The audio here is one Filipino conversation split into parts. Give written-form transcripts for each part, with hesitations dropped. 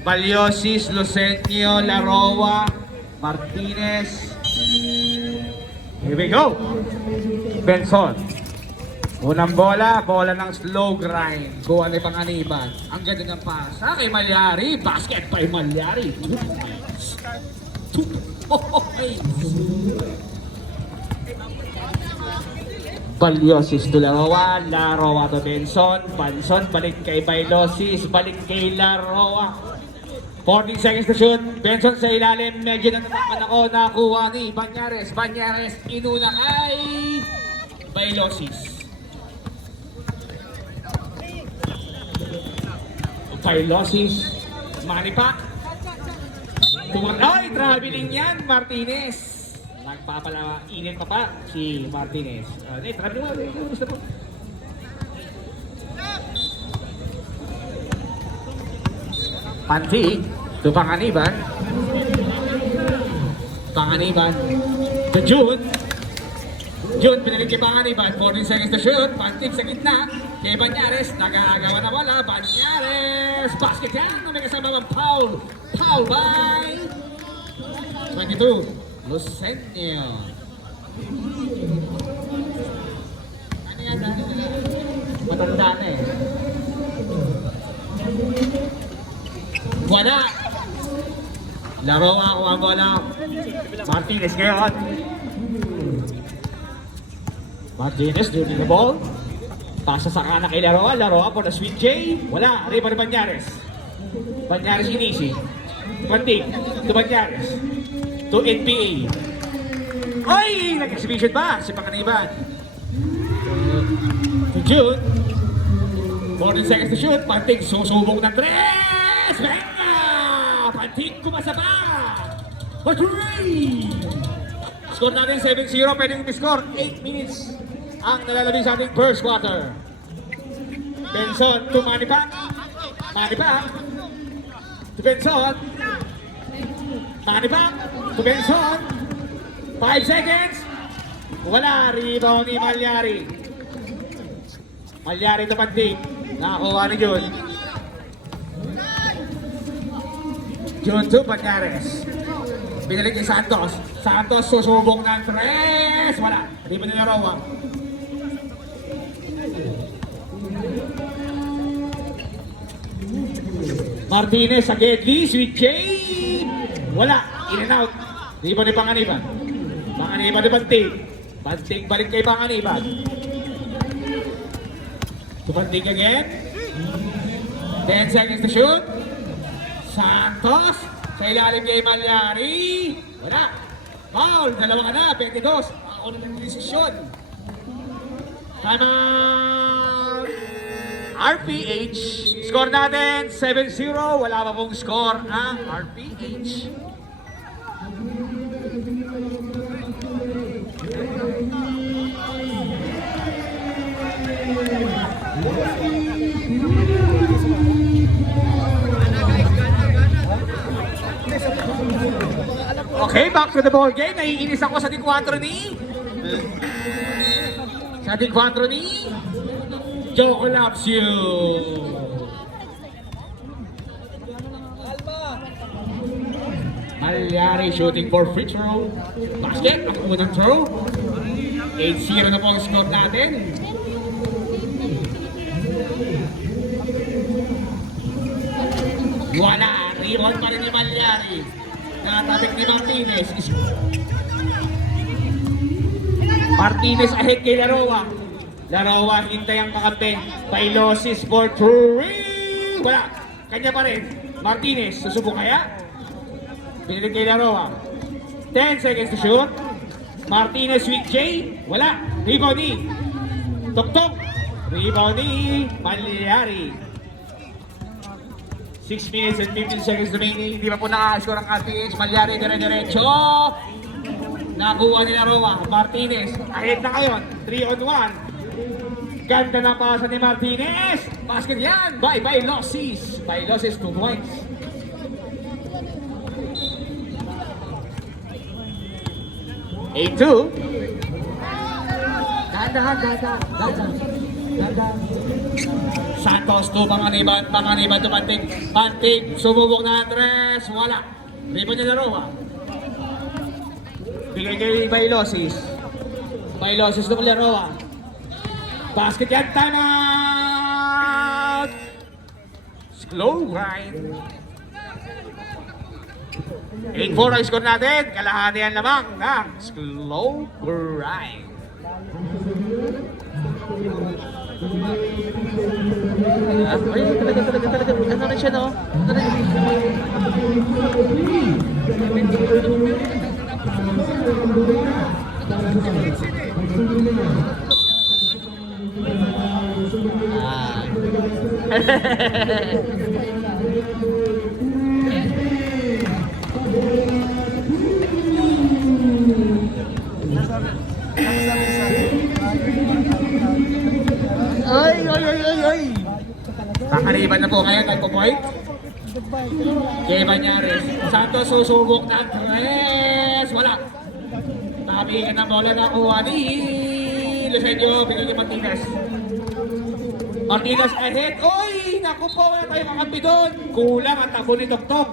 Balyosis, Lucenio, Laroa, Martinez. Here we go. Benson. Unang bola, bola ng slow grind. Buwan ni Panganiban. Ang ganda ng pasa kay Malyari. Basket by Malyari. 2 points. Balyosis to Laroa, Laroa to Benson. Benson balik kay Balyosis, balik kay Laroa. 14 seconds to shoot. Benson sa ilalim. Medyo natatakpan ako. Nakuha ni Banyares. Banyares inuna kay Balyosis. Balyosis. Manipak. Ay, traveling yan. Martinez. Nagpapala, init pa si Martinez. Traveling mo. Gusto mo. Pantig to Panganiban. Panganiban to June. June, pinalik kay Panganiban. 14 seconds to shoot. Pantig sa gitna. Kay Banyares. Nag-aagawa na wala. Banyares. Basket yan. May kasama ng foul. Foul by 22. Lucenio. Ano yan? Matanda na eh. Wala. Laroa ako ang bola. Martinez ngayon. Martinez doing the ball. Pasa sa kanan kay Laroa. Laroa for the sweet J. Wala. Arriba ni Banyares. Banyares inisi. Pantig. To Banyares. To NPA. Ay! Nag-exhibition ba? Si Panganiban. To June. 14 seconds to shoot. Pantig susubok ng 3. Venga! Pantig kumasa pa. For 3. Score natin 7-0. Pwedeng score 8 minutes ang nalalabing sa ating first quarter. Benson to Manipak. Manipak. To Benson. Manipak. To Benson. 5 seconds. Wala. Rebound ni Malyari. Malyari to Pantig. Nakakuha ni Jun. Jun to Banyares. Binalik ni Santos. Santos susubong ng 3. Wala. Rebound ni Laroa. Martinez sa Gedli. Sweet J. Wala. In and out. Rebound ni Panganiban. Panganiban ni Pantig. Pantig balik kay Panganiban. To Pantig again. 10 seconds to shoot. Santos. Sa ilalim kay Malyari. Wala. Foul. Dalawa ka na. 22. Ako na ng desisyon. Time out. RPH. Score natin 7-0. Wala pa pong score ang RPH. Okay, back to the ball game. Naiinis ako sa D4 ni Joko loves you. Malyari shooting for free throw. Basket, ang unang throw. 8-0 na po ang score natin. Wala. Rebound pa rin ni Malyari. Nakatabik ni Martinez. Martinez ahead kay Laroa. Laroa hintay ang kakampi. Balyosis for 3. Wala. Kanya pa rin. Martinez. Susubok kaya? Pinilig kay Laroa. 10 seconds to shoot. Martinez with J. Wala. Rebound ni Tok-Tok. Rebound ni Malyari. 6 minutes and 15 seconds remaining. Hindi pa po nakascore ang RPH. Malyari dire-diretso. Nakuha ni Laroa. Martinez. Ahead na ngayon. 3 on 1. Ganda na pasa ni Martinez. Basket yan. By Balyosis. Balyosis 2 points. A2. Ganda. Santos to Panganiban to Pantig. Pantig, sumubok na Andres, wala. Rebound niya na Roa. Bigay kay Bailosis. Bailosis na muli Roa. Basket yan, time out! Slow grind. 8-4 ang score natin. Kalahati yan lamang ng slow grind. Ay, talaga. Ano rin siya, no? Ano rin? Ay! Kakaliban na po ngayon, nagpo-point. Kay Banyares. Santos susubok ng press. Wala. Tabihin ng bola na kuha ni Lucenio. Bigay kay Martinez. Martinez ahead. Oy! Naku po, wala tayo makampi doon. Kulang ang tabo ni Tok-Tok.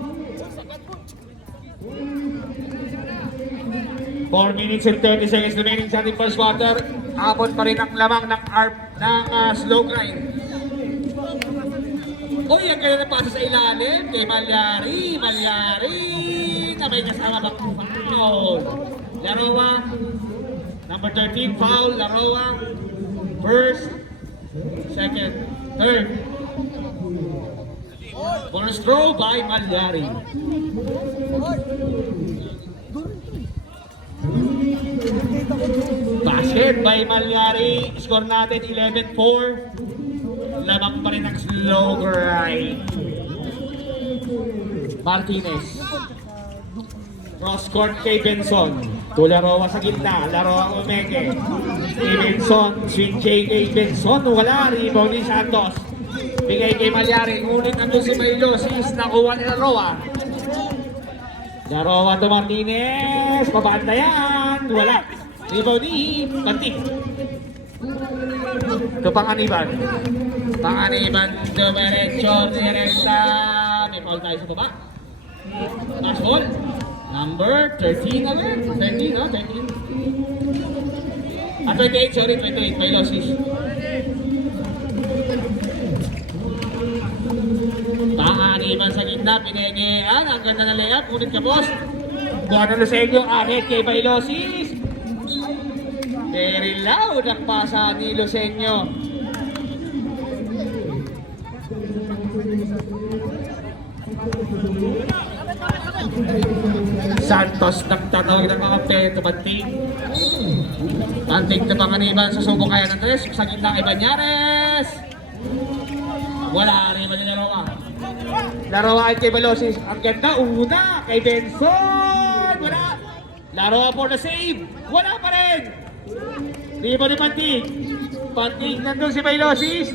4 minutes and 30 seconds remaining sa ating first quarter. Abot pa rin ang lamang ng slow grind. Uy, ang ganda ng pasa sa ilalim kay Malyari na may kasama bang foul. Laroa, number 13, foul, Laroa. First, second, third. Bonus throw by Malyari. Basket by Malyari. Score natin 11-4. Lamang pa rin ang slow grind. Martinez. Cross court kay Benson. Laroa sa gitna. Laroa Omeke. Kay Benson. Swing J kay Benson. Wala. Rebound ni Santos. Bigay kay Malyari. Ngunit nandun si Bailosis. Nakuha ni Laroa. Laroa to Martinez. Pabantayan. Wala. Rebound ni Pantig. Ito Panganiban. Panganiban diretso, direkta. May foul tayo sa baba. Last ball. Number 13 agad. 13, no? 13. 28, sorry, 28. Bailosis. Panganiban sa gitna. Pinegean. Ang ganda na layup. Ngunit kapos. Buwan na Lucenio. Ahead kay Bailosis. Very loud ang pasa ni Lucenio. Santos nagtatawag ng mga peto. Pantig. Pantig na Panganiban sa subok kaya ng tres. Sa gitna kay Banyares. Wala rin ba ni Laroa. Laroa at kay Bailosis. Ang ganda. Una kay Benson. Wala. Laroa for the save. Wala pa rin. Rebound ni Pantig. Pantig nandun si Bailosis.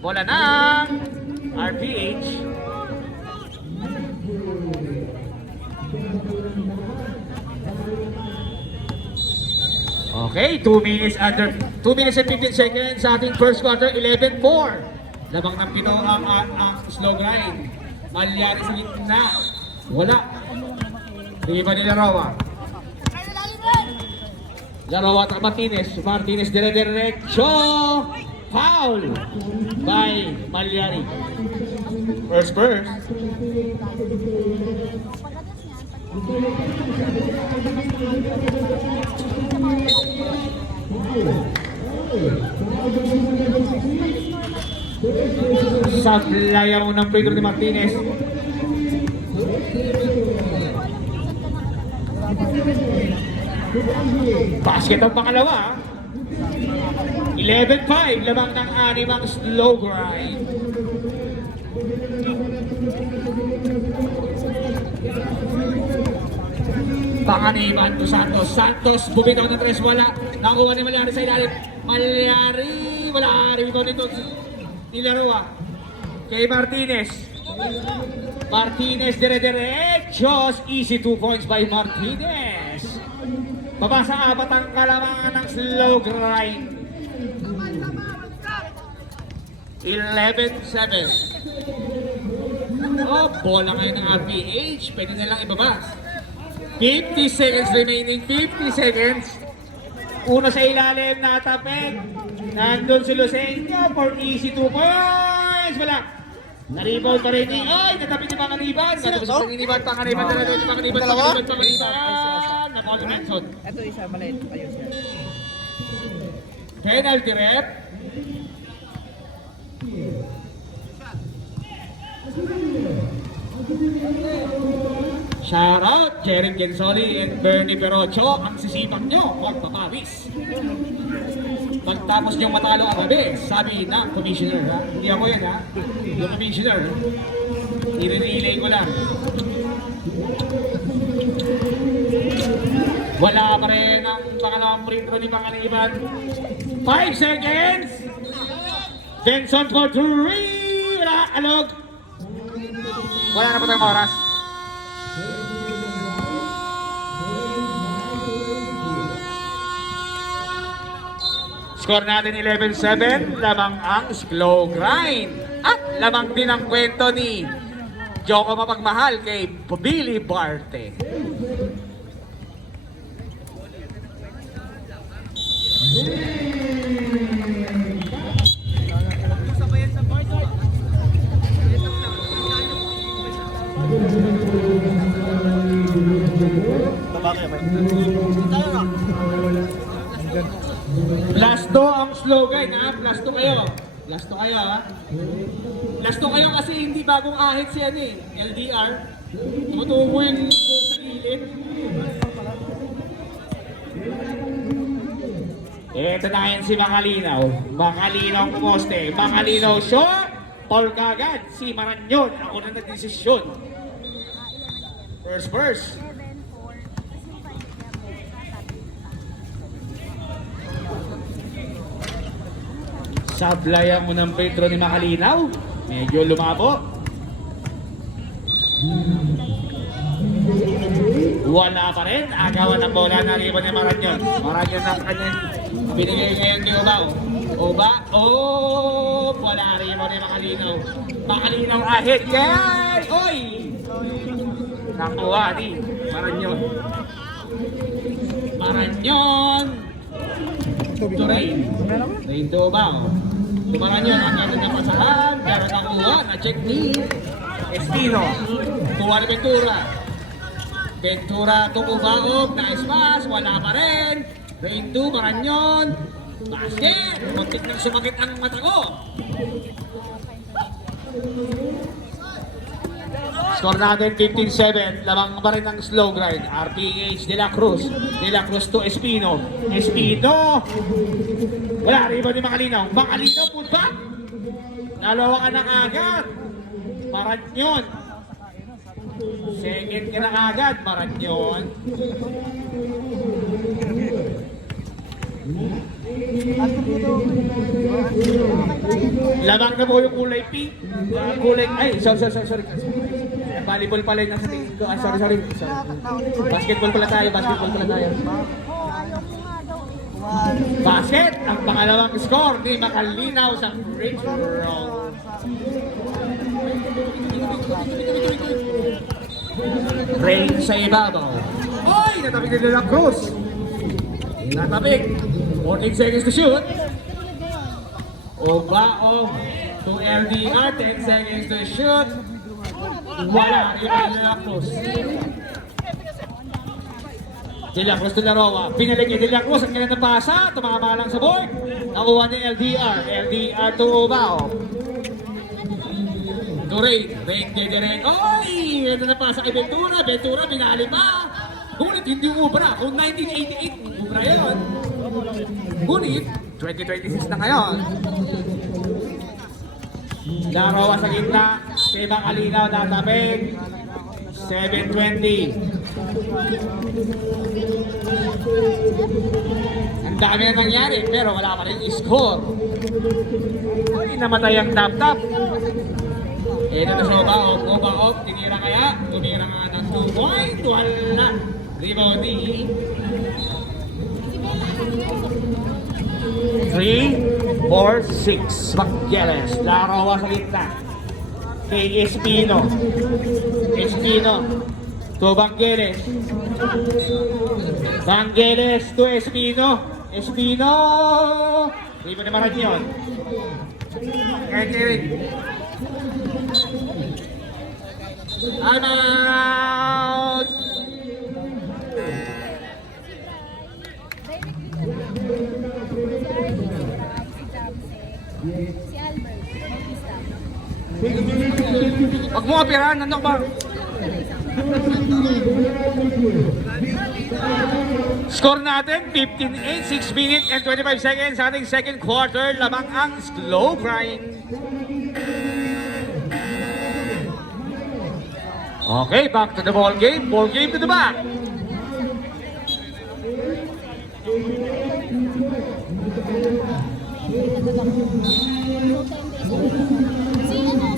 Bola ng RPH. Okay, 2 minutes and 15 seconds sa ating first quarter, 11-4. Labang ng Pino ang slow grind. Malyari sa gitna. Wala. Rebound ni Laroa. Laroa at Martinez. Martinez dire-diretso. Foul by Malyari. First. Sablaya mo ng free throw ni Martinez. Basket ang pangalawa. 11-5, lamang ng animang slow grind. Panganiban to Santos. Santos, bumitaw ng tres, wala. Nakuha ni Malyari sa ilalim. Malyari, wala. Rebound nito ni Laroa. Kay Martinez. Martinez dire-direchos. Easy 2 points by Martinez. Baba sa apat ang kalamangan ng slow grind. 11-7. Oh, bola ngayon ng RPH. Pwede na lang ibaba. 50 seconds remaining. 50 seconds. Una sa ilalim na tapik. Nandun si Lucenio for easy 2 points. Wala. Na-rebound pa rin ni... Ay! Natapit ni Pangaliban. Natapos pa rin ni Pangaliban. Pangaliban. Nakoli Manson. Ito isa, maliit. Ayun siya. Penalty rep. Shout out, Jeren Gensoli and Bernie Perocho. Ang sisipag nyo, magpapawis. Pagtapos niyong matalo ang gabi, sabi ng commissioner, ha? Hindi ako yan, ha? Yung commissioner, i-relay ko lang. Wala pa rin ang pangalawang free throw ni Pangaliban. 5 seconds! Benson for 3! Wala, alog! Wala na po tayong oras. Score natin 11-7, lamang ang slow grind. At lamang din ang kwento ni Joko Mapagmahal kay Billy Barte. Plus 2 ang slogan, ha? Plus 2 kayo. Plus 2 kayo, ha? Plus 2 kayo kasi hindi bagong ahit si ano eh. LDR. Tumutubo yung sa gilid. Ito na yan si Makalinaw. Makalinaw ang poste. Makalinaw shot. Paul kagad. Si Maranyon. Ako na nagdesisyon. First. Sablayan mo ng Pedro ni Makalinaw. Medyo lumabo. Wala pa rin. Agawan ng bola na riba ni Maranyon. Maranyon ng kanyang binigay ngayon kay Obao. Oba. Oh! Wala riba ni Makalinaw. Makalinaw ahit. Kay! Oy! Nakuha ni Maranyon. Maranyon! To Rain. Rain to Obao. Tumaran yun, ang gano'n niya pasahan, pero nakuha, na-check ni Espino. Kuha ni Ventura. Ventura to Ubao, nice pass, wala pa rin. Rain to Maranyon. Basket, muntik nang sumakit ang mata ko. Score natin 15-7, lamang pa rin ang slow grind. RPH De La Cruz. De La Cruz to Espino. Espino! Wala rin ba ni Makalinaw? Makalinaw po ba? Nalawakan na agad. Maranyon. Second ka na agad, Maranyon. Lamang na po yung kulay pink. Kulay, ay, sorry. Volleyball pala yung nasa tingin ko. Sorry. Basketball pala tayo. Basket, ang pangalawang score ni Makalinaw sa free throw. Rain sa ibabaw. Oy! Natabig ni De La Cruz. Natabig. 14 seconds to shoot. Obao to LDR. 10 seconds to shoot. Wala rin ang De La Cruz. De La Cruz to Laroa. Pinalik ni De La Cruz ang kanilang pasa. Tumama lang sa board. Nakuha ni LDR. LDR to Obao. To Rain. Rain, Rain. Oy! Ito na pasa kay Ventura. Ventura, binali pa. Ngunit hindi umubra. Kung 1988, umubra yun. Ngunit, 2026 na ngayon. Laroa sa gitna. Si Makalinaw natabig. 7:20. Ang dami na nangyari, pero wala pa rin score. Uy, namatay ang tap-tap. Ito na sa Obao. Tinira kaya. Tumira nga ng 2 point. Wala. Rebound ni 3. 4-6. Vangelis. Larawa sa gitna. Kay Espino. Espino. To Vangelis. Vangelis to Espino. Espino. Hindi mo naman yun. Kaya Kirin. I'm out! Si Albert, mag-isa. Pag mo operahan, nandun ba? Score natin, 15-8, 6 minutes and 25 seconds sa ating second quarter. Lamang ang slow grind. Okay, back to the ball game. Ball game to the back.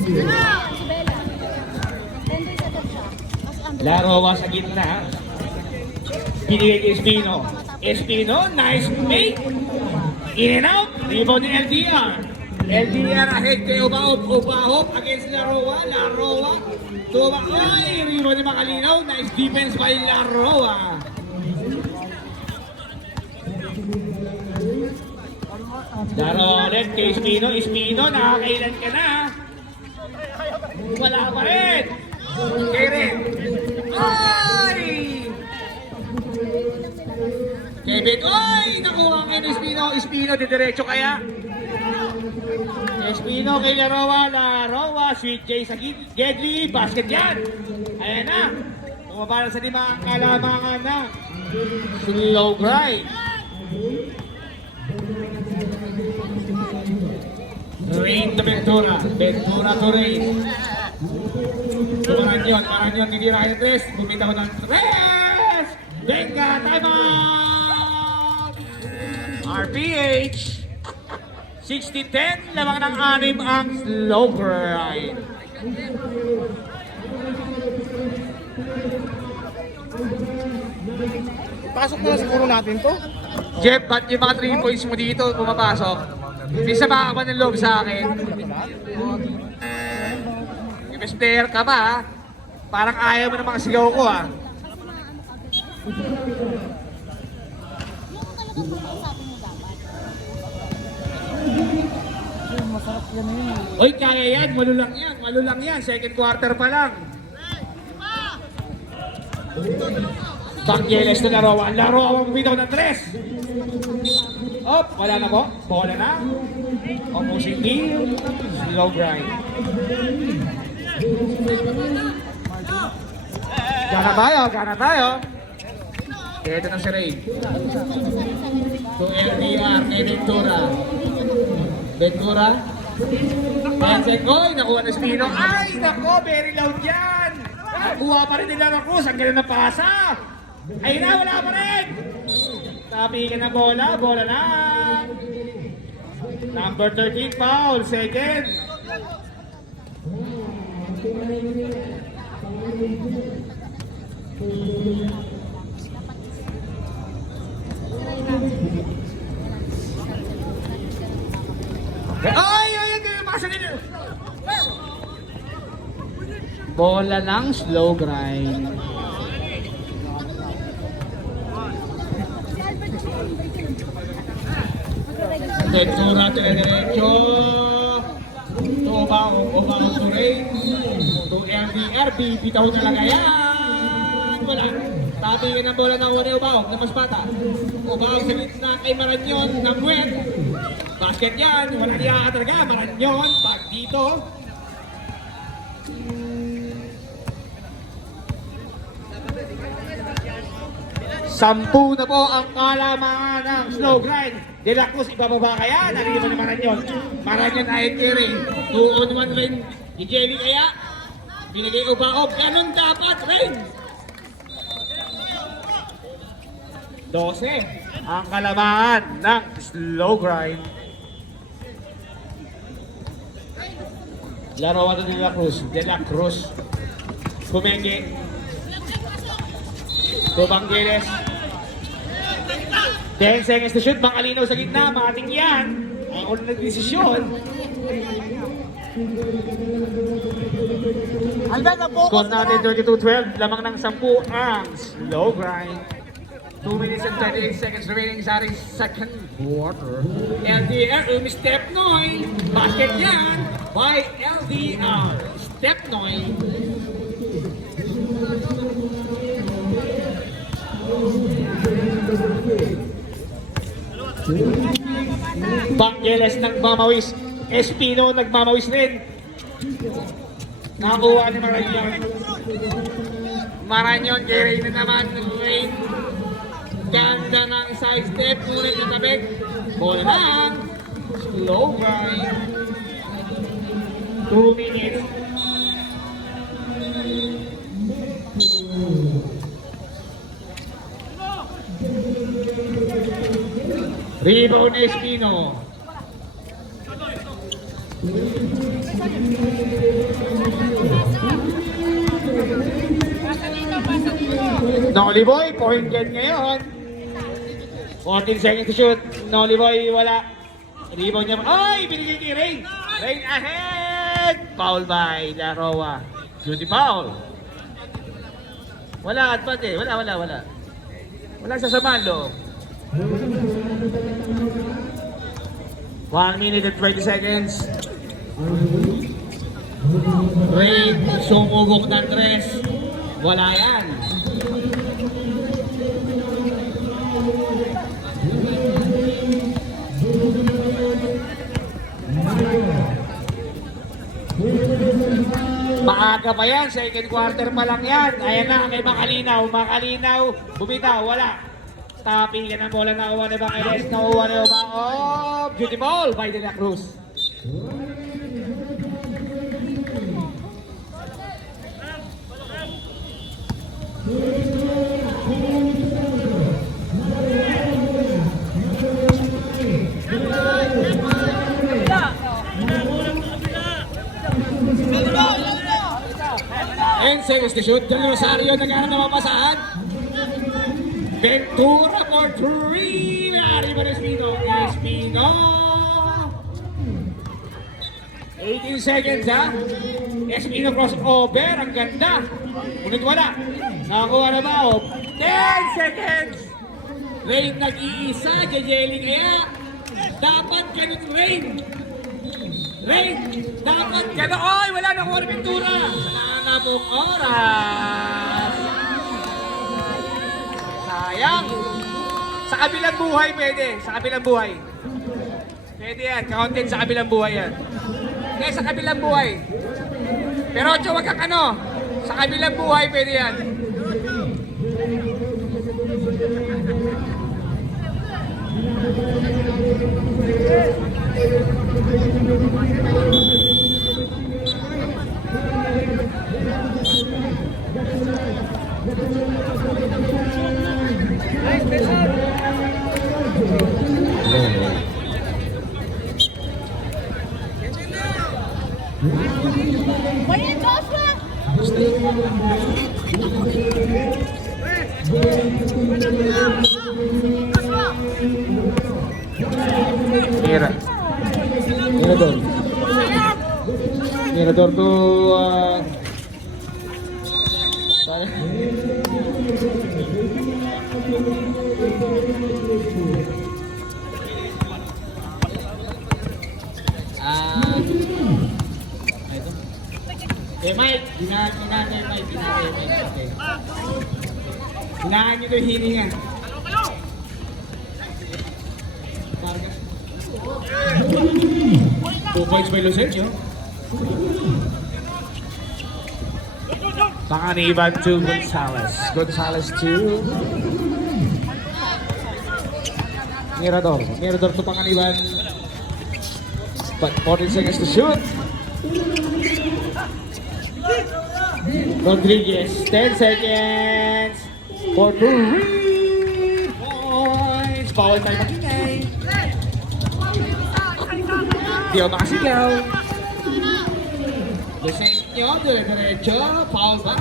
Si Bella. 10 days agad siya. Kasi ang Larawa sa gitna. Pinigay kay Espino. Espino, nice make. In and out. Rebound ni LDR. LDR ahead kay Ubaop. Ubaop against Larawa. Larawa. Tuba. Ay, rebound ni Makalinaw. Nice defense by Larawa. Larawa ulit kay Espino. Espino, nakakailan ka na. Wala pa rin. Kevin. Ay! Kevin, ay! Nakuha kay Espino. Espino, didiretso kaya. Espino kay Larawa. Larawa, sweet J sa Gedli. Basket yan. Ayan na. Pumapala sa lima ang kalamangan na. Slow grind. Rain to Ventura. Ventura to Rain. So Maranyon, hindi rin tres. Bumitaw ng tres! Venga, time out! RPH 60-10, lamang ng 6 ang slow grind. Pasok na siguro natin to. Jeff, ba't yung mga 3 points mo dito pumapasok? Hindi sa makakaban ng loob sa akin. Yung best player ka ba ha? Parang ayaw mo ng mga sigaw ko ha. yung talagang pag-usapan mo dapat. Masarap yan yun. Oy, kaya yan, malulang yan, second quarter pa lang. Vangelis na Larawa, ang bumitaw ng 3. Op, wala na po, bola na. Opposing team, slow grind. Gana tayo. Ito na si Ray. To LDR kay Ventura. Ventura. Pensek, oy, nakuha na Espino. Ay, nako, very loud yan. Nakuha pa rin nila ng Cruz. Ang ganda na pasa. Ay na, wala pa rin. Tapigan na bola na. Number 13, foul, second. Pasa nila. Bola lang, slow grind. Ventura, diretso. Ubang to Ray. To LDR, bitaw na lang yan. Wala. Tatingin ang bola ng Une Ubaog na mas bata. Ubaog sa gitna kay Maranyon ng Buet. Basket yan, wala niya talaga. Maranyon, pag dito. Sampu na po ang kalamangan ng slow grind. De La Cruz, ibababa kaya? Narinig mo ni Maranyon. Maranyon ay tiring. 2-on-1 rin. Ni Jelly kaya? Binigay Ubaog. Ganun dapat rin. 12 ang kalamangan ng slow grind. Larawan na De La Cruz. Kumenge. Vangelis. 10 seconds to shoot. Makalinaw sa gitna. Mating yan. Ang ako na nagdesisyon. Alden, ang focus Score natin 32-12, lamang ng 10 ang slow grind. 2 minutes and 38 seconds remaining sa ating second quarter. LDR, Stepnoy. Basket yan by LDR. Stepnoy. Bangeles nagmamawis. Espino nagmamawis rin. Nakuha ni Maranyon. Maranyon, kay Rain na naman. Rain. Ganda ng side step. Ngunit natabig. Bola lang. Slow grind. 2 minutes. Rebound Espino. Nolly Boy, point guard ngayon. 14 seconds to shoot. Nolly Boy, wala. Rebound niya. Ay, binigay ni Rain. Rain ahead. Foul by Laroa. Duty foul. Wala, advance eh. Wala. Wala sa samaan loob. 1 minute and 20 seconds. Rain, sumugok ng tres. Wala yan. Maaga pa yan, second quarter pa lang yan. Ayan na, may makalinaw. Bumitaw, wala. Stopping ka ng bola na uwan ni Bangeles. Nauuwan ni Obao. Beauty ball by De La Cruz. And seconds to shoot. Del Rosario nagkaroon ng mapasahan. Ventura for 3. Arriba Espino. 18 seconds ha. Espino crossover. Ang ganda. Ngunit wala. Nakakuha na ba? 10 seconds. Rain nag-iisa. Jejeling kaya. Dapat ganun Rain. Dapat ganun. Oy, wala na kuha na Ventura. Sana pong oras. Sayang. Sa kabilang buhay pwede. Sa kabilang buhay. Pwede yan. Counted sa kabilang buhay yan. Hindi, sa kabilang buhay. Pero wag kang ano. Sa kabilang buhay pwede yan. Wait, Joshua! Mirador to Mike, hinahan nyo yung Mike. Hinahan nyo yung hiningan. 2 points by Lucencio. Panganiban to Gonzales. Gonzales to Mirador. Mirador to Panganiban. But 14 seconds to shoot. Rodriguez, 10 seconds for 3 points. Foul tayo Makinay. Di ako makasigaw. Lucencio, dire-diretso. Foul by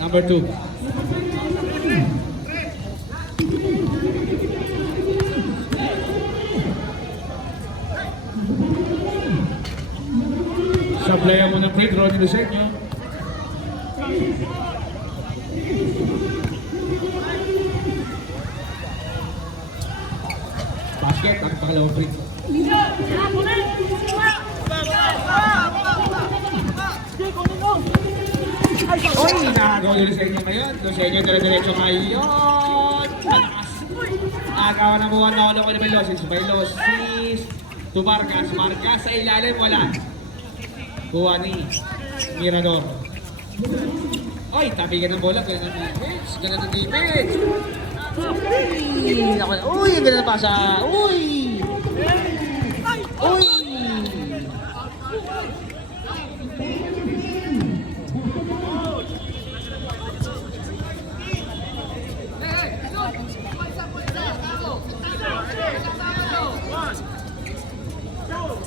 Number 2. Sablayan mo ng free throw ni Lucenio. Basket, ang pangalawang free throw. Oy, nakagawa ni Lucenio ngayon. Lucenio, dire-diretso ngayon. Taas. Nagawa na buwan na ulo ko ni Bailosis. Bailosis. To Vargas. Vargas sa ilalim, wala. Kuha ni Mirador. Oy, tabi ka ng bola. Ganun ang defense. Ganun ang defense. Uy, ang ganda na pasa. Uy! Uy!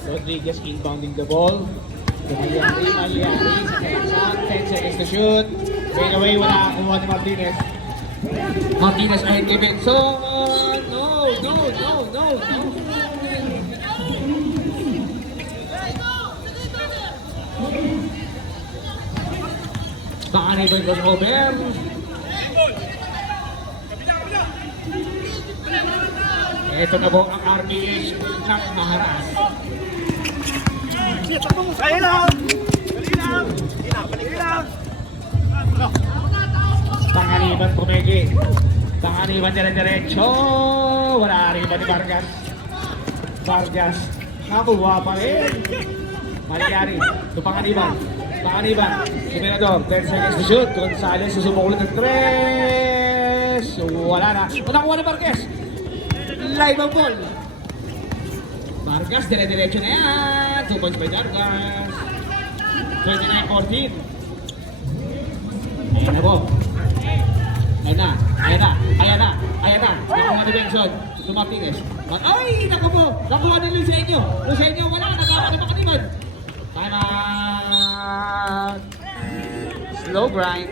Rodriguez inbounding the ball. Maliari sa kalaksan. 10 seconds to shoot. Right away, wala kuha ni Martinez. Martinez ahead kay Benson. No, no, no, no, no. Baka na ibang crossover. Ito na po ang RPH ng Mahanas. Kaya lang! Dali lang! Dali lang! Panganiban pumegi. Panganiban dire-diretso. Wala rin ba ni Vargas? Vargas. Nakuha pa rin. Maliari. Ito Panganiban. Panganiban. Simenador. 10 seconds to shoot. Gonzales susumukulit ng 3. Wala na. Nakuha ni Vargas. Live ang ball. Vargas, dire-diretso na yan. 2 points by Vargas. 29-14. Ayan na po. Ayan na. Ayan na. Ayan na. Ayan na. Nakuha ni Benson. Ito Martinez. Ay! Naku po. Nakuha ni Lucenio. Lucenio wala. Nagawa na Makaniman. Time out. Slow grind.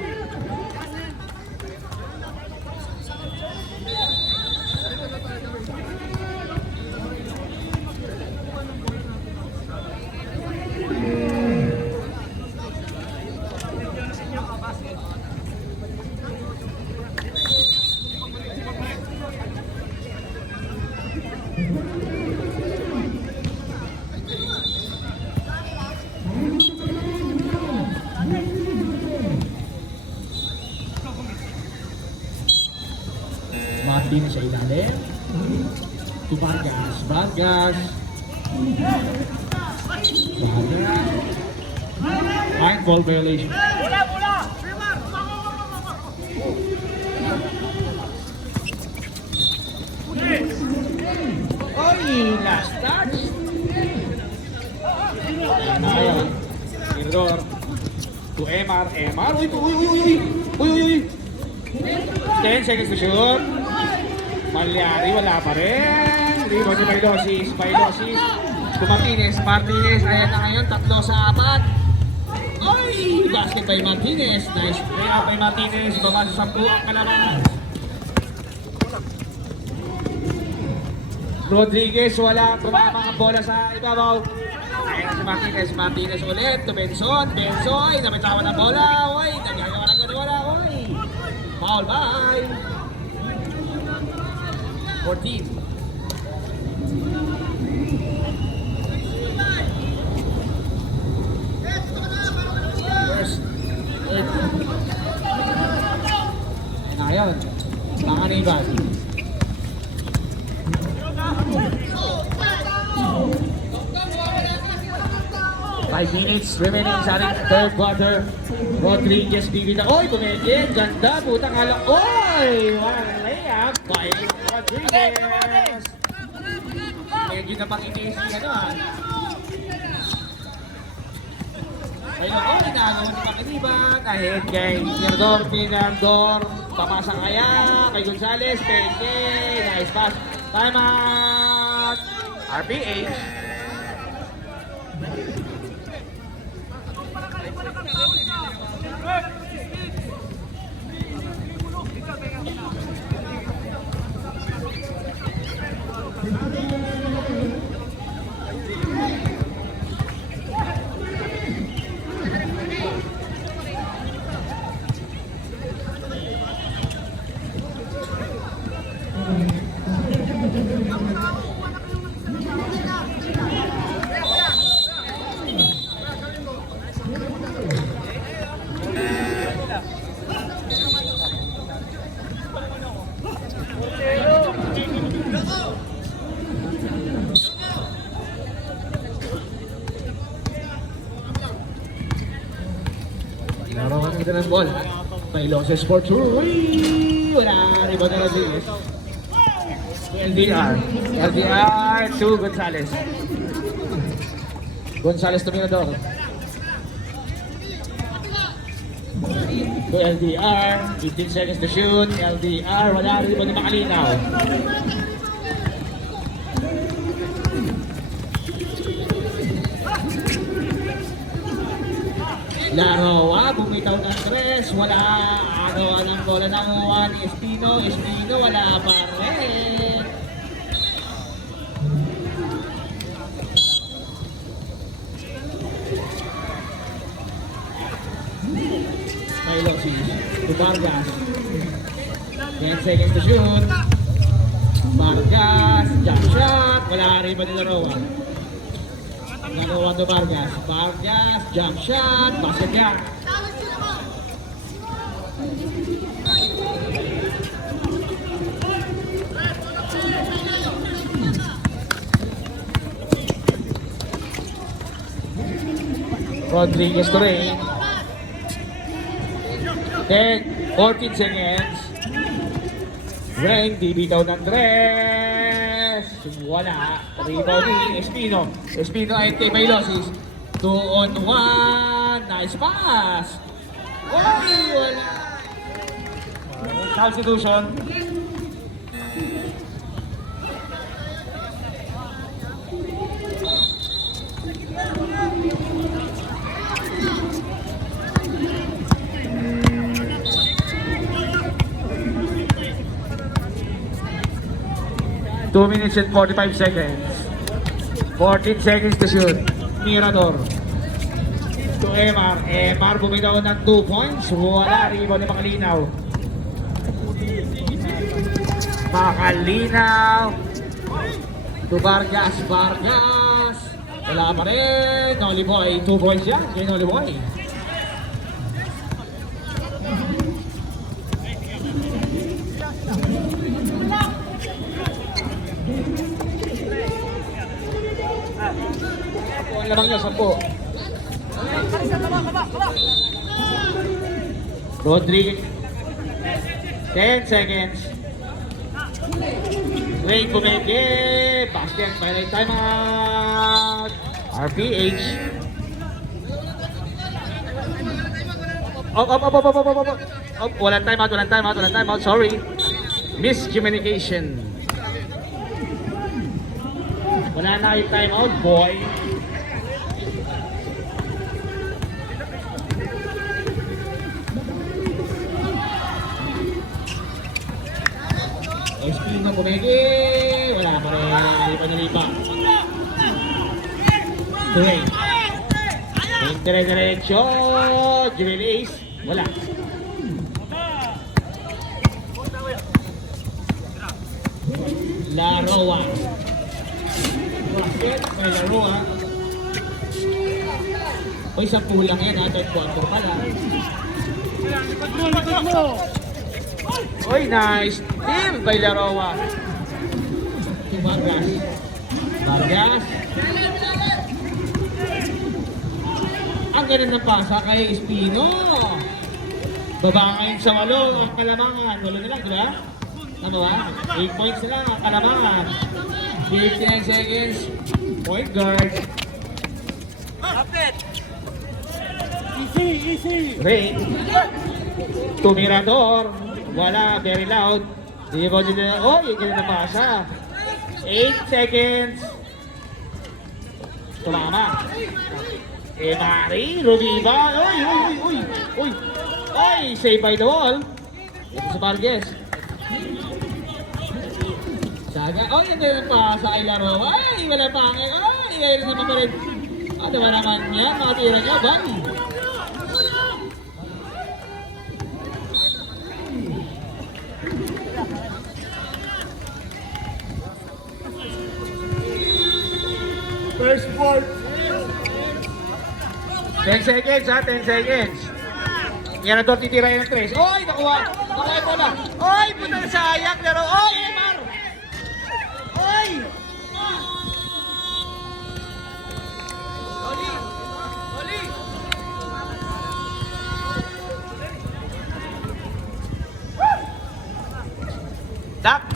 Martin sa ilalim. To Vargas. Vargas. Vargas. Fine ball violation. Oy! Last touch. Ayan. Mirador. To MR. MR. Uy! Uy! Uy! Uy! Uy! Uy! 10 seconds to shoot. Maliari, wala pa rin. Rebound ni Bailosis. Bailosis. To Martinez. Martinez. Ayan na ngayon. 3 sa 4. Ay! Basket by Martinez. Nice play up by Martinez. Baba sa 10 ang kalaban. Rodriguez. Wala. Tumama ang bola sa ibabaw. Ayan si Martinez. Martinez ulit. To Benson. Benson. Ay, nabitawan ang bola. Uy! Nagagawa ng gano'n. Uy! Foul by 14. First. Third. Na ngayon. Panganiban. Five minutes remaining sa ating third quarter. Rodriguez bibita. Oy, pumedin. Ganda. Putang alam. Oy! One layup by Rodriguez. Medyo na pang-inis yung ano ah. Ayun, oy, nagawa ni Makaniban. Ahead kay Pinardor. Papasa kaya kay Gonzales. Peke. Nice pass. Time out. RPH. Laro ka ng ng ball. May losses for two. Uy! Wala. Rebound na Rodriguez. LDR. LDR to Gonzales. Gonzales to Mirador. To LDR. 15 seconds to shoot. LDR. Wala. Rebound na Makalinaw. Laro, bumitaw ng tres, wala, agawa ng bola ng Juan Espino, Espino, wala pa rin. Mailosis, to Vargas, 10 seconds to shoot, Vargas, jump shot, wala rin ba nila Rowan? Nagawa to Vargas. Vargas, jump shot, basket niya. Rodriguez to rin. 14 seconds. Rain, bibitaw ng tres. Wala. Rebound ni Espino. Espino ay kay Mailosis. 2 on 1. Nice pass. Oy, wala. Substitution. Two minutes and 45 seconds. 14 seconds to shoot. Mirador. To Emar. Emar bumitaw ng 2 points. Wala. Rebound ni Makalinaw. Makalinaw. To Vargas. Vargas. Wala pa rin. Noli Boy. 2 points yan. Kay Noli Boy. Ang lamang niya, 10. Rodriguez. 10 seconds. Ray Pumeke. Basket. Final timeout. RPH. Walang timeout. Sorry. Miscommunication. Wala na yung timeout, boy. Espino Kumegi, wala pa rin, hindi pa nilipa. Tuloy. Dire-diretso, Jewel Ace, wala. Laroa. Basket, may Laroa. Uy, 10 lang yan ha, 3 quarter pala. Uy, nice steal by Laroa. Vargas. Vargas. Ang ganun ng pasa kay Espino. Baba ngayon sa 8 ang Kalamangan. 8 na lang, di ba? Ano ha? 8 points na lang ang Kalamangan. 59 seconds. Point guard. Easy. Ray. To Mirador. Wala, very loud. Di ba nila, oh, yung ganun na pasa. 8 seconds. Tumama. Mari, Rubiba. Uy, save by the wall. Ito sa Vargas. Saga, oh, yung ganun na pasa ay laro. Ay, wala pangin. Ay, ayun naman pa rin. Ano ba naman yan? Mga tira niya, bang? First fourth. 10 seconds ha, 10 seconds. Yan na doon titira yung 3. Oy, nakuha. Nakuha yung bola. Oy, puta na sayang. Pero, oy, Emar. Oy.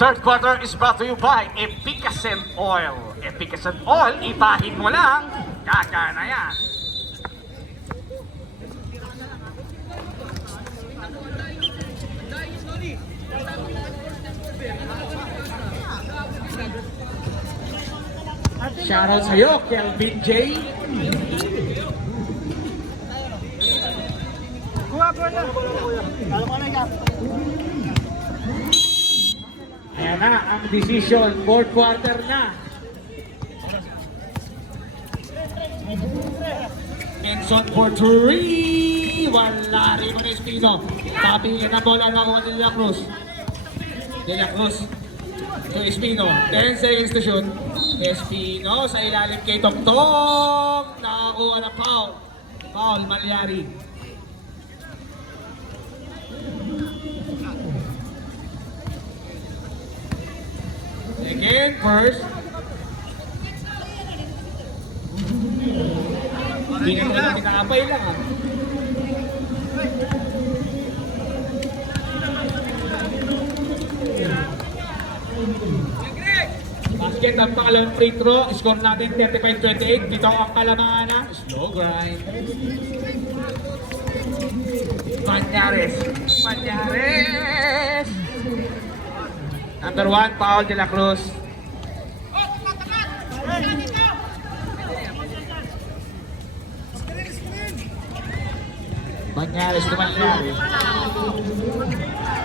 third quarter is brought to you by Efficacent Oil. Efficacent Oil, ipahin mo lang, gagana yan. Shoutout sa'yo, Kelvin J. Ayan na ang decision, fourth quarter na. Benson for 3. Wala rin mo na Espino. Papingin na bola na kuha De La Cruz. De La Cruz to Espino. 10 seconds to shoot. Espino sa ilalim kay Tongtong. Nakakuha na foul. Foul, Malyari. Again, first. Hindi na talaga tinakapay lang ah. Basket ang pangalawang free throw. Score natin 35-28. Dito ang kalamangan ng slow grind. Banyares. Banyares. Number 1, Paul De La Cruz. Banyares to Banyares.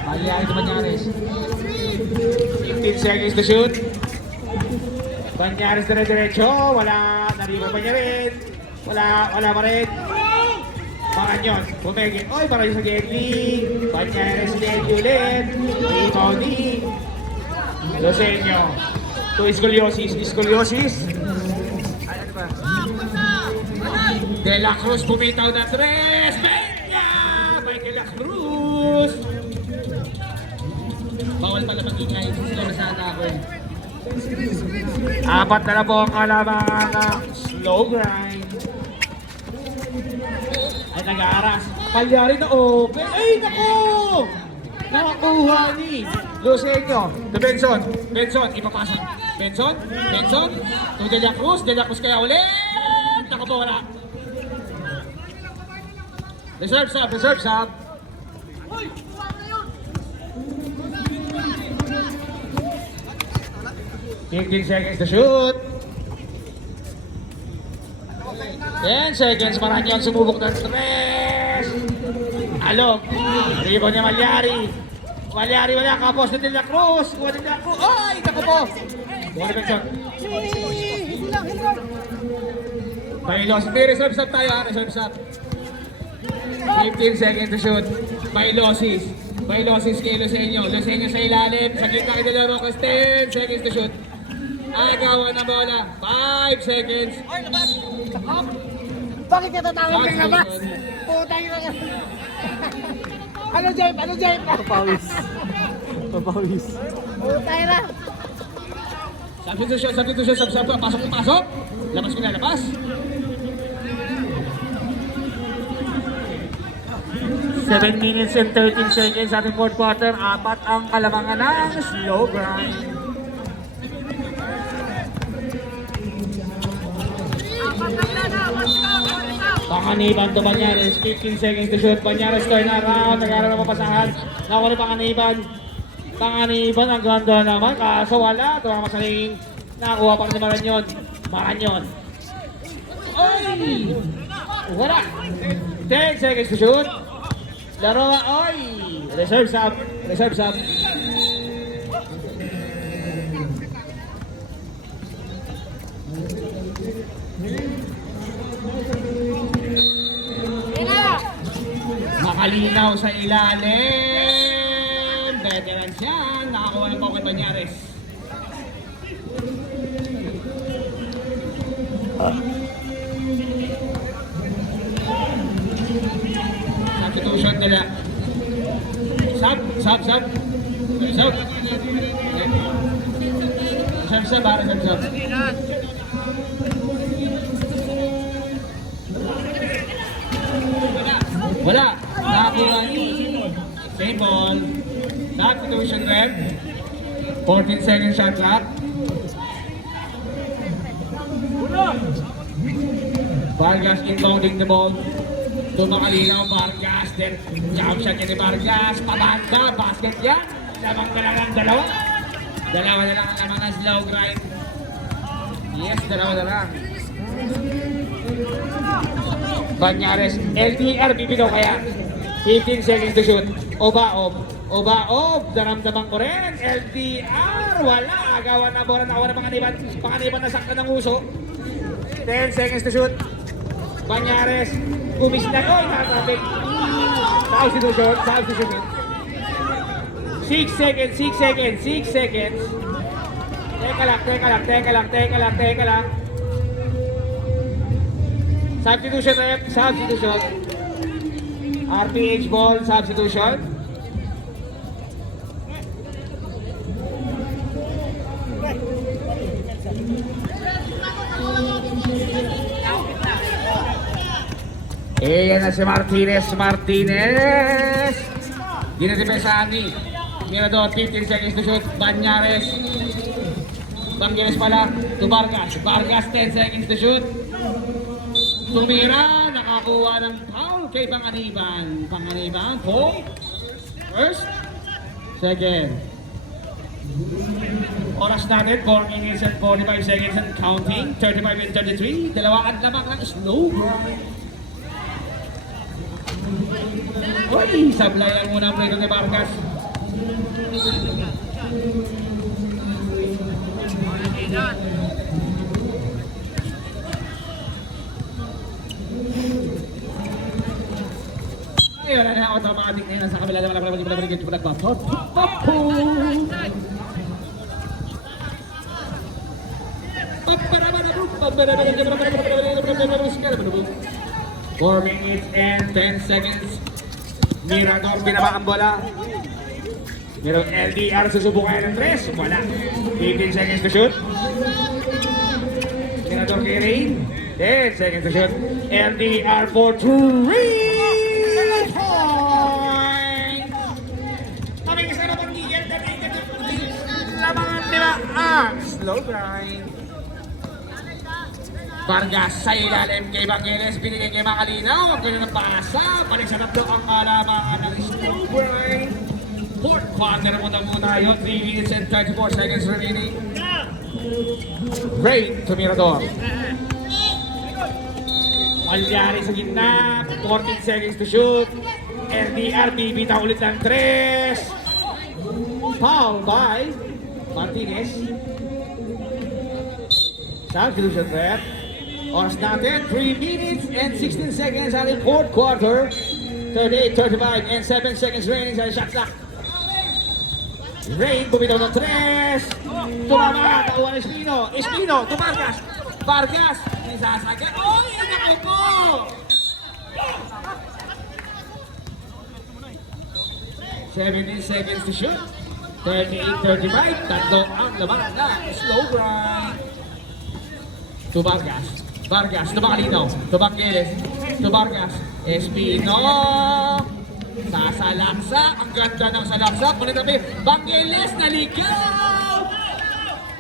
Banyares to Banyares. 15 seconds to shoot. Banyares dire-diretso. Wala. Nariba pa niya rin. Wala pa rin. Maranyon. Pumegin. Oy, Maranyon sa Genly. Banyares Genly ulit. Tony. Loseño. To Scoliosis. Scoliosis. Ano ba? De La Cruz bumitaw na 3. Benya! May De La Cruz. Bawal pala mag-ingay. Score sana ako eh. Apat na po ang kalamangan ng slow grind. Ay, nag-aaras. Palyari na open. Ay, naku! Nakakuha ni Loseño. To Benson. Benson, ipapasa. Benson. Benson. To De La Cruz. De La Cruz kaya ulit. Nakabola. Reserve sub. Reserve sub. Fifteen seconds to shoot. 10 seconds. Maranyon sumubok ng stress. Alog. Rebound niya Malyari. Malyari wala. Kapos na De La Cruz. Kuha De La Cruz. Ay! Naku po. Kuha na Benson. Bailos. May reserve sub tayo ha. Reserve sub. 15 seconds to shoot. Bailosis. Bailosis kay Loseño. Loseño sa ilalim. Sa gitna kay De La Cruz. 10 seconds to shoot. Agawan na bola. 5 seconds. Bakit ka tatawag kang labas? Putang ina ka. Ano, Jeff? Ano, Jeff? Papawis. Papawis. Putang ina. Substitution, substitution, substitution. Pasok, pasok. Labas ko na, labas. Seven minutes and 13 seconds sa ating fourth quarter. Apat ang kalamangan ng slow grind. Panganiban to Banyares, 15 seconds to shoot. Banyares turn around, nag-aaral ng papasahan. Nakuha ni Panganiban. Panganiban, ang ganda naman, kaso wala. Ito ang masaling nakuha pa ni Maranyon. Maranyon. Oy! Wala. 10 seconds to shoot. Laro, oy! Reserve sub. Reserve sub. Makalinaw sa ilalim. Veteran siya. Nakakuha ng Pocket Banyares. Substitution nila. Sub. Sub. Sub. Sub. Sub. Sub. Sub. Sub. Wala. Nakakuha ni same ball. Substitution red. 14 seconds shot clock. Vargas inbounding the ball. Tumakalinaw Vargas. Then jump shot ni Vargas. Pabanda. Basket yan. Lamang ka na lang dalawa. Dalawa na lang ang naman ng slow grind. Yes, dalawa na lang. Banyares. LDR bibitaw kaya. 15 seconds to shoot. Oba-ob. Oba-ob. Daramdaman ko rin. LDR. Wala. Agawan na bola. Nakawa ng panganiban na sakta ng uso. 10 seconds to shoot. Banyares. Kumis na ko. Nakatapit. Substitution. Substitution. 6 seconds. 6 seconds. 6 seconds. Teka lang. Substitution rep. Substitution. RPH ball. Substitution. Yan na si Martinez. Ginadipensaan ni Mirador. 15 seconds to shoot. Banyares pala to Vargas. Vargas 10 seconds to shoot. Tumira. Nakakuha ng foul kay Panganiban. Po. First. Second. Oras natin 4 minutes and 45 seconds and counting. 35 and 33. Dalawaan lamang ng slow grind. Uy, sablay lang muna ang play ni Vargas. Ay, wala na automatic na yun. Sa kabila naman ang pala yung nagpapot. Four minutes and 10 seconds. Mirador binaba ang bola. Meron LDR susubukan ng 3. Wala. 15 seconds to shoot. Mirador kay Rain. 10 seconds to shoot. LDR for 3 point. Kami kasi na pag-igil. Labangan nila ang slow grind. Vargas sa ilalim kay Bangeles, binigay kay Makalinaw, gano'n ng pasa, balik sa tatlo ang kalamangan ng slow grind. Fourth quarter muna yun, 3 minutes and 34 seconds remaining. Rain to Mirador. Malyari sa gitna, 14 seconds to shoot. LDR, bibita ulit ng 3. Foul by Martinez. Substitution rep. Oras natin, 3 minutes and 16 seconds at the fourth quarter. 38, 35, and 7 seconds remaining sa shot clock. Rain, bumitaw ng 3. Tumama, takuha ng Espino to Vargas. Vargas, isasagay. Oy, ang po! $17 seconds to shoot. 38, 35, tatlo ang laban na slow grind. To Vargas, to Makalinaw, to Bangeles, to Vargas, Espino, sasalaksa, ang ganda ng salaksa, kulit na Bangeles, naligaw!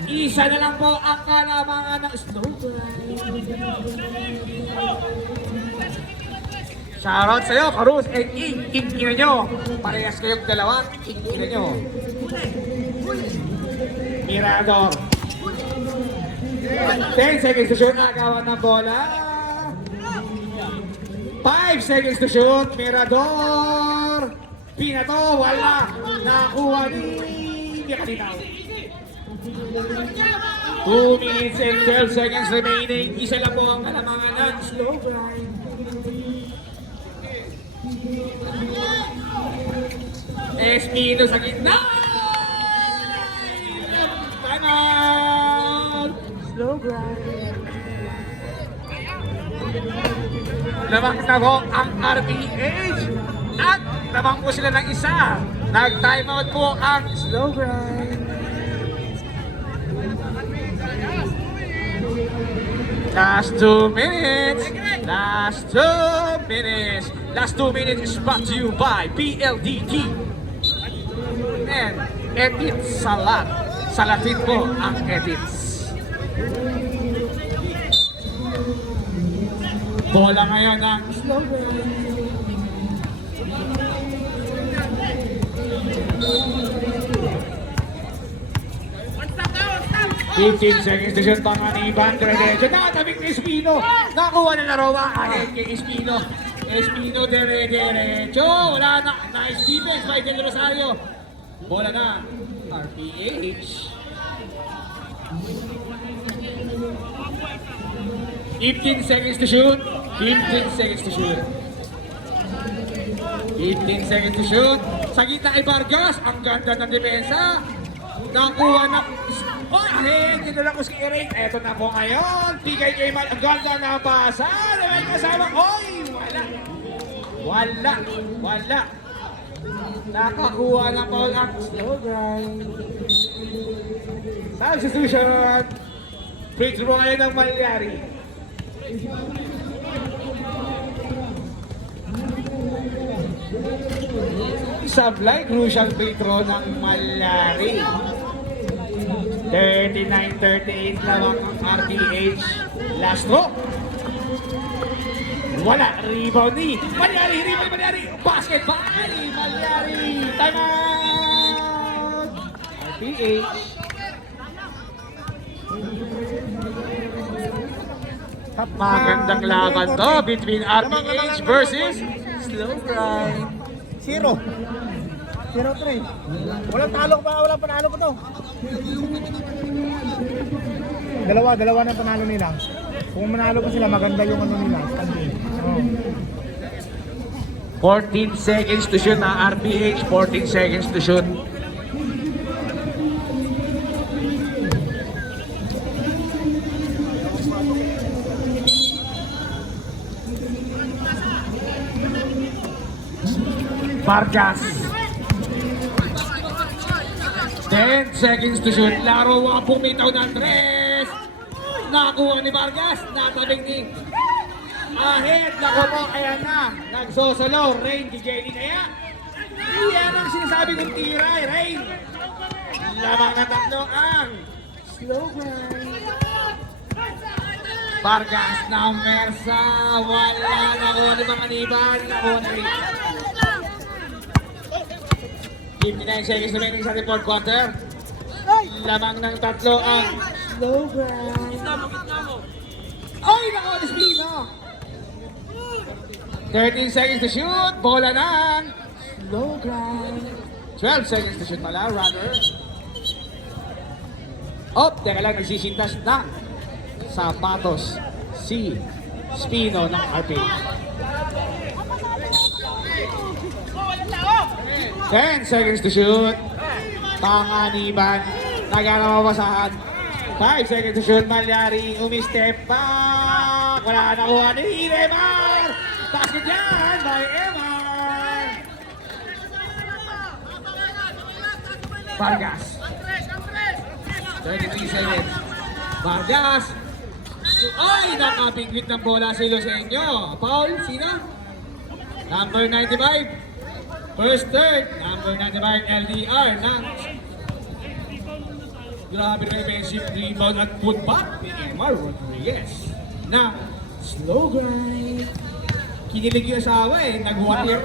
Isa na lang po ang kalamangan ng slow grind. Shoutout sa'yo, Karus, and ina nyo, parehas kayong dalawa, ina nyo. Mirador. 10 seconds to shoot, nagawan ng bola. 5 seconds to shoot, Mirador. Pinato, wala. Nakuha ni Makalinaw. 2 minutes and 12 seconds remaining. Isa lang po ang kalamangan ng slow grind. Espino sa gitna. Lampanan. Slow grind. Lamang na po ang RPH. At lamang po sila ng isa. Nag-timeout po ang slow grind. Last 2 minutes. Last 2 minutes. Last 2 minutes is brought to you by PLDT and Edit Salat. Salatin po ang edits. Bola ngayon ng slow grind. 15 seconds to shoot pa nga ni Ivan Diretso. Nakatabing kay Espino. Nakuha na Laroa. Ahead kay Espino. Espino Diretso. Wala na. Nice defense by Del Rosario. Bola na. RPH. 15 seconds to shoot. 15 seconds to shoot. 15 seconds to shoot. Sa gitna kay Vargas. Ang ganda ng depensa. Nakuha na. Oh, ahead. Kinula ko si Eric. Eto na po ngayon. Bigay kay Mal. Ang ganda na basa. May kasama. Oy! Wala. Nakakuha na Paul ang slow grind. Substitution. Free throw ngayon ng Malyari. Sablay, crucial free throw ng Malyari. 39-38 lamang ang RPH. Last throw. Wala. Rebound ni Malyari. Basket by Malyari. Time out. RPH. Magandang laban to between RPH versus Slow Grind. 0-3. Walang talo pa, walang panalo pa to. Dalawa na panalo nila. Kung manalo pa sila, maganda yung ano nila. Standing. 14 seconds to shoot na RPH. 14 seconds to shoot. Vargas. 10 seconds to shoot. Laroa bumitaw ng tres. Nakuha ni Vargas. Natabing ni Ahead. Naku po. Ayan na. Nagsosolo. Rain. DJ na yan. Yan ang sinasabi kong tira. Rain. Lamang na tatlo ang slow grind. Vargas na Mersa. Wala. Nakuha ni Manganiban. Nakuha ni 59 seconds remaining sa fourth quarter. Lamang ng tatlo ang slow grind. Ay, nakuha ni Spino. 13 seconds to shoot. Bola ng slow grind. 12 seconds to shoot pala, rather. Oh, teka lang, nagsisintas na sapatos si Spino ng RPH. 10 seconds to shoot. Panganiban. Nagkakapapasahan. 5 seconds to shoot. Malyari. Umistep back. Wala na nakuha ni Emar. Basket yan by Emar. Vargas. 33 seconds. Vargas. Ay, nakapingwit ng bola si Luceño. Paul, sino? Number 95. First third, number 95 LDR ng grabe na defensive rebound at putback ni Emar Rodriguez na slow grind. Kinilig yung asawa eh, nag-warrior.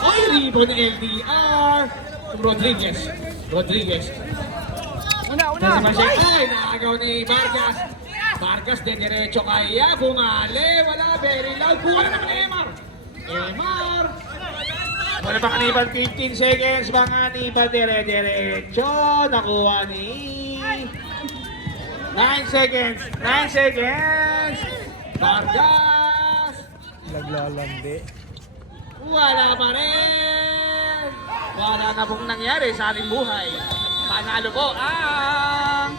Ay, rebound ni LDR. Rodriguez. Una. Ay, nakagaw ni Vargas. Vargas de diretso kaya, bumali, wala, very loud. Buwan na naman Emar. Wala pa kanibal, 15 seconds, mga kanibal, diretso. Nakuha ni 9 seconds. Vargas. Naglalandi. Wala pa rin. Wala na pong nangyari sa ating buhay. Panalo po ang